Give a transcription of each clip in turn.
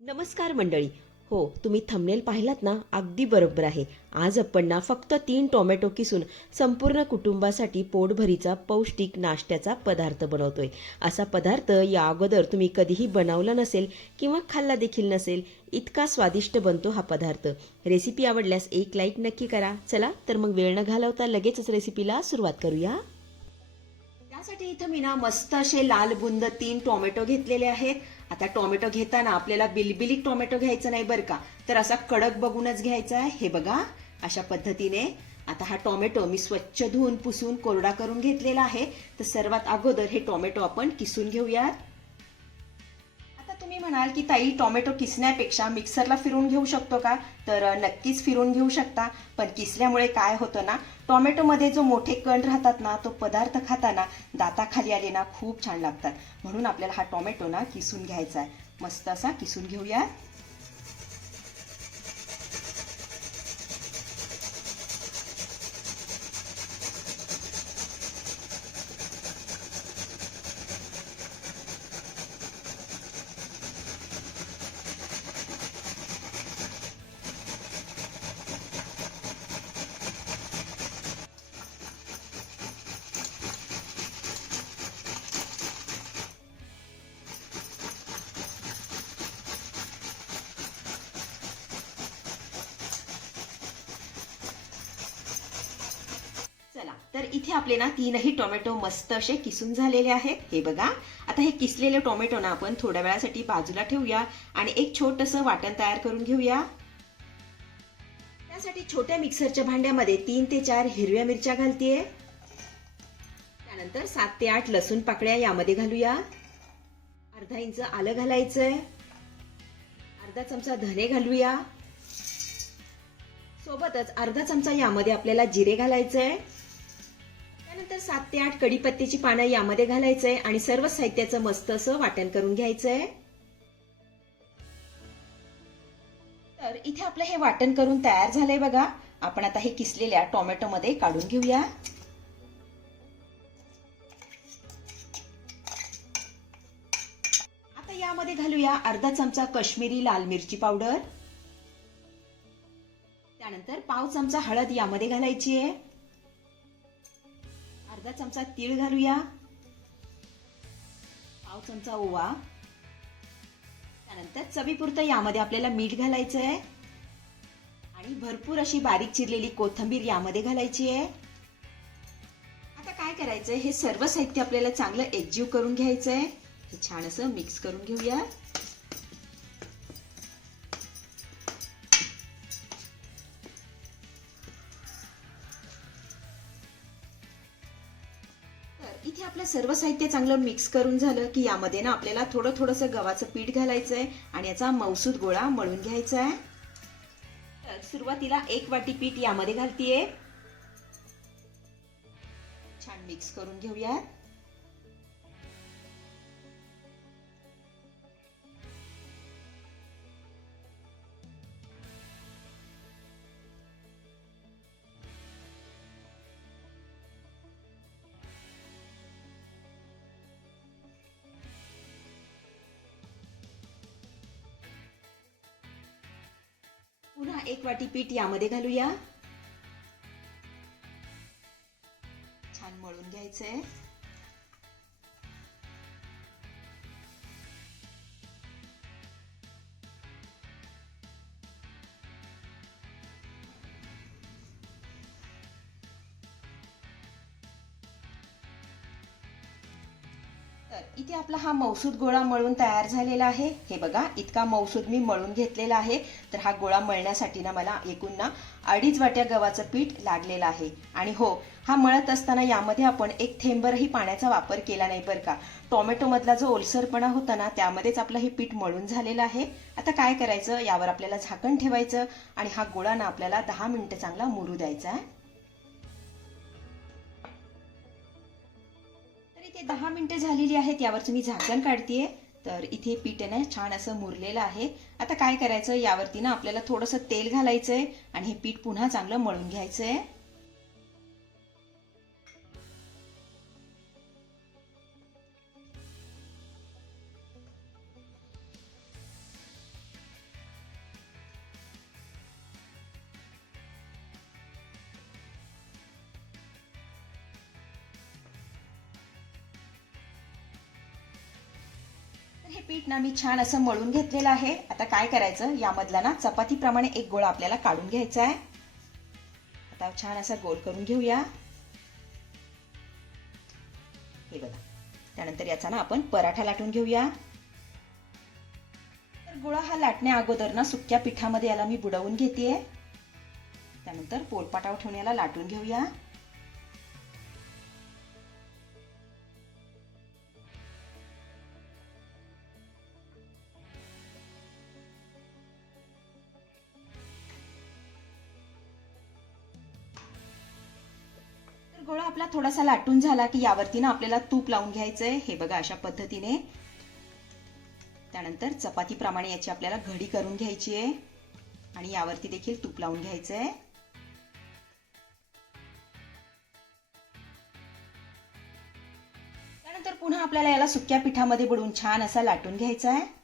नमस्कार मंडळी. हो, तुम्ही थंबनेल पाहिलात ना, अगदी बरोबर आहे. आज आपण ना फक्त 3 टोमॅटो किसून संपूर्ण कुटुंबासाठी पोटभरीचा पौष्टिक नाश्त्याचा पदार्थ बनवतोय. असा पदार्थ या अगोदर तुम्ही कधीही बनवला नसेल किंवा खाल्ला देखील नसेल. इतका स्वादिष्ट बनतो हा पदार्थ. रेसिपी आवडल्यास एक लाईक नक्की करा. चला तर मग वेळ न घालवता लगेचच रेसिपीला सुरुवात करूया. त्यासाठी इथं मी ना मस्त असे लाल बुंद 3 टोमॅटो घेतलेले आहेत. आता टोमॅटो घेताना आपल्याला बिलबिलीत टोमॅटो घ्यायचा नाही बरं का, तर असा कडक बघूनच घ्यायचा आहे. हे बघा, अशा पद्धतीने. आता हा टोमॅटो मी स्वच्छ धुवून पुसून कोरडा करून घेतलेला आहे. तर सर्वात अगोदर हे टोमॅटो आपण किसून घेऊयात. आता तुम्ही म्हणाल की ताई, टोमॅटो किसण्यापेक्षा मिक्सरला फिरवून घेऊ शकतो का? तर नक्कीच फिरवून घेऊ शकता. पण किसल्यामुळे काय होतं ना, टोमॅटोमध्ये जो मोठे कण राहतात ना, तो पदार्थ खाताना दाताखाली आले ना खूप छान लागतात. म्हणून आपल्याला हा टोमॅटो ना किसून घ्यायचा आहे. मस्त असा किसून घेऊया. चला तर इथे आपले ना 3ही टोमॅटो मस्त असे किसून झालेले आहेत. हे बघा. आता हे किसलेले टोमॅटो ना आपण थोड्या वेळासाठी बाजूला ठेवूया आणि एक छोटंसं वाटण तयार करून घेऊया. त्यासाठी छोट्या मिक्सरच्या भांड्यामध्ये 3 ते 4 हिरव्या मिरच्या घालतेय. त्यानंतर 7 ते 8 लसूण पाकळ्या यामध्ये घालूया. अर्धा इंच आलं घालायचंय. अर्धा चमचा धने घालूया. सोबतच अर्धा चमचा यामध्ये आपल्याला जिरे घालायचंय. त्यानंतर 7 ते 8 कढीपत्त्याची पानं यामध्ये घालायचंय आणि सर्व साहित्याचं मस्त असं वाटण करून घ्यायचंय. तर इथे आपलं हे वाटण करून तयार झालंय बघा. आपण आता हे किसलेल्या टोमॅटो मध्ये काढून घेऊया. आता यामध्ये घालूया अर्धा चमचा काश्मीरी लाल मिरची पावडर. त्यानंतर पाव चमचा हळद यामध्ये घालायची आहे. अर्धा चमचा तीळ घालूया. पाव चमचा ओवा. त्यानंतर चवीपुरतं यामध्ये आपल्याला मीठ घालायचं आहे आणि भरपूर अशी बारीक चिरलेली कोथिंबीर यामध्ये घालायची आहे. आता काय करायचंय, हे सर्व साहित्य आपल्याला चांगलं एकजीव करून घ्यायचंय. हे छान असं मिक्स करून घेऊया. इथे आपलं सर्व साहित्य चांगलं मिक्स करून झालं की यामध्ये ना आपल्याला थोडं थोडंसं गव्हाचं पीठ घालायचंय आणि याचा मौसूद गोळा मळून घ्यायचा आहे. तर सुरुवातीला 1 वाटी पीठ यामध्ये घालतीये. छान मिक्स करून घेऊया. पुन्हा 1 वाटी पीठ यामध्ये घालूया. छान मळून घ्यायचंय. तर इथे आपला हा मौसूद गोळा मळून तयार झालेला आहे. हे बघा, इतका मौसूद मी मळून घेतलेला आहे. तर हा गोळा मळण्यासाठी ना मला एकूण ना 2.5 वाट्या गव्हाचं पीठ लागलेलं आहे. आणि हो, हा मळत असताना यामध्ये आपण एक थेंबरही पाण्याचा वापर केला नाही बरं का. टोमॅटो मधला जो ओलसरपणा होता ना, त्यामध्येच आपलं हे पीठ मळून झालेलं आहे. आता काय करायचं, यावर आपल्याला झाकण ठेवायचं आणि हा गोळा ना आपल्याला 10 मिनिटं चांगला मुरू द्यायचा आहे. तर इथे 10 मिनिटं झालेली आहेत. यावरचं मी झाकण काढतेय. तर इथे पीठ आहे ना छान असं मुरलेलं आहे. आता काय करायचं, यावरती ना आपल्याला थोडंसं तेल घालायचंय आणि हे पीठ पुन्हा चांगलं मळून घ्यायचंय. पीठ ना मी छान असं मळून घेतलेलं आहे. आता काय करायचं, यामधला ना चपातीप्रमाणे एक गोळा आपल्याला काढून घ्यायचा आहे. आता छान असा गोल करून घेऊया. हे बघा. त्यानंतर याचा ना आपण पराठा लाटून घेऊया. तर गोळा हा लाटण्या अगोदर ना सुक्या पिठामध्ये याला मी बुडवून घेतेय. त्यानंतर पोलपाटावर ठेवून याला लाटून घेऊया. गोळा आपला थोडासा लाटून झाला की यावरती ना आपल्याला तूप लावून घ्यायचंय. हे बघा अशा पद्धतीने. त्यानंतर चपातीप्रमाणे याची आपल्याला घडी करून घ्यायची आहे आणि यावरती देखील तूप लावून घ्यायचंय. त्यानंतर पुन्हा आपल्याला याला सुक्या पिठामध्ये बुडवून छान असा लाटून घ्यायचा आहे.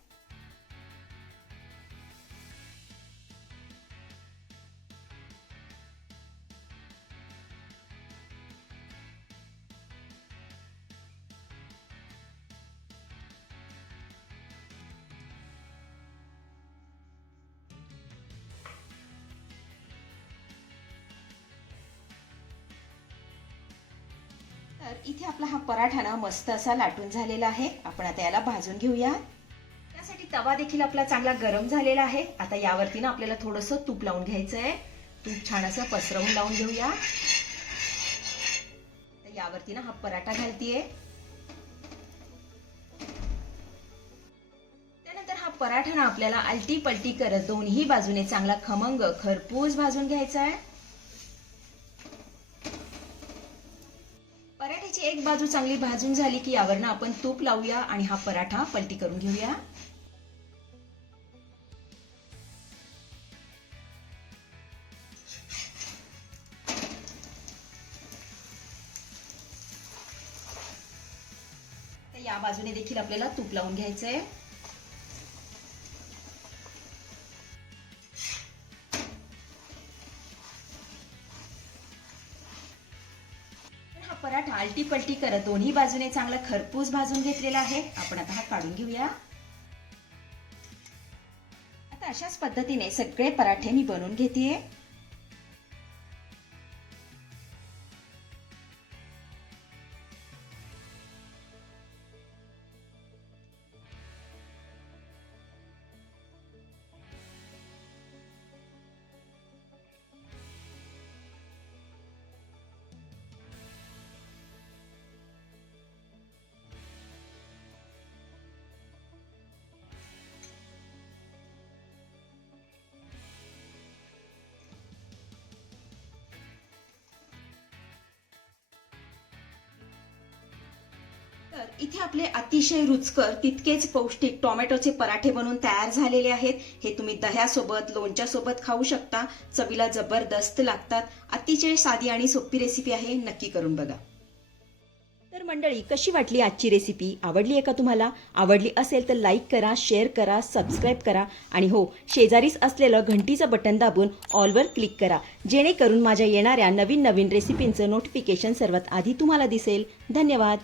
तर इथे आपला हा पराठा ना मस्त असा लाटून झालेला आहे. आपण आता याला भाजून घेऊया. त्यासाठी तवा देखील आपला चांगला गरम झालेला आहे. आता यावरती ना आपल्याला थोडंसं तूप लावून घ्यायचं आहे. तूप छान असं पसरवून लावून घेऊया. तर यावरती ना हा पराठा घालतीये. त्यानंतर हा पराठा ना आपल्याला आलटी पलटी करत दोन्ही बाजूने चांगला खमंग खरपूस भाजून घ्यायचा आहे. पराठ्याची एक बाजू चांगली भाजून झाली की यावरनं आपण तूप लावूया आणि हा पराठा पलटी करून घेऊया. तर या बाजूने देखील आपल्याला तूप लावून घ्यायचंय. पराठा आलटी पलटी करत दोन्ही बाजूने चांगला खरपूस भाजून घेतलेला आहे. आपण आता हा काढून घेऊया. आता अशाच पद्धतीने सगळे पराठे मी बनवून घेतेय. तर इथे आपले अतिशय रुचकर तितकेच पौष्टिक टोमॅटोचे पराठे बनवून तयार झालेले आहेत. हे तुम्ही दह्यासोबत लोणच्यासोबत खाऊ शकता. चवीला जबरदस्त लागतात. अतिशय साधी आणि सोपी रेसिपी आहे. नक्की करून बघा. तर मंडळी, कशी वाटली आजची रेसिपी? आवडली आहे का तुम्हाला? आवडली असेल तर लाईक करा, शेअर करा, सबस्क्राईब करा आणि हो, शेजारीच असलेलं घंटीचं बटन दाबून ऑलवर क्लिक करा, जेणेकरून माझ्या येणाऱ्या नवीन रेसिपींचं नोटिफिकेशन सर्वात आधी तुम्हाला दिसेल. धन्यवाद.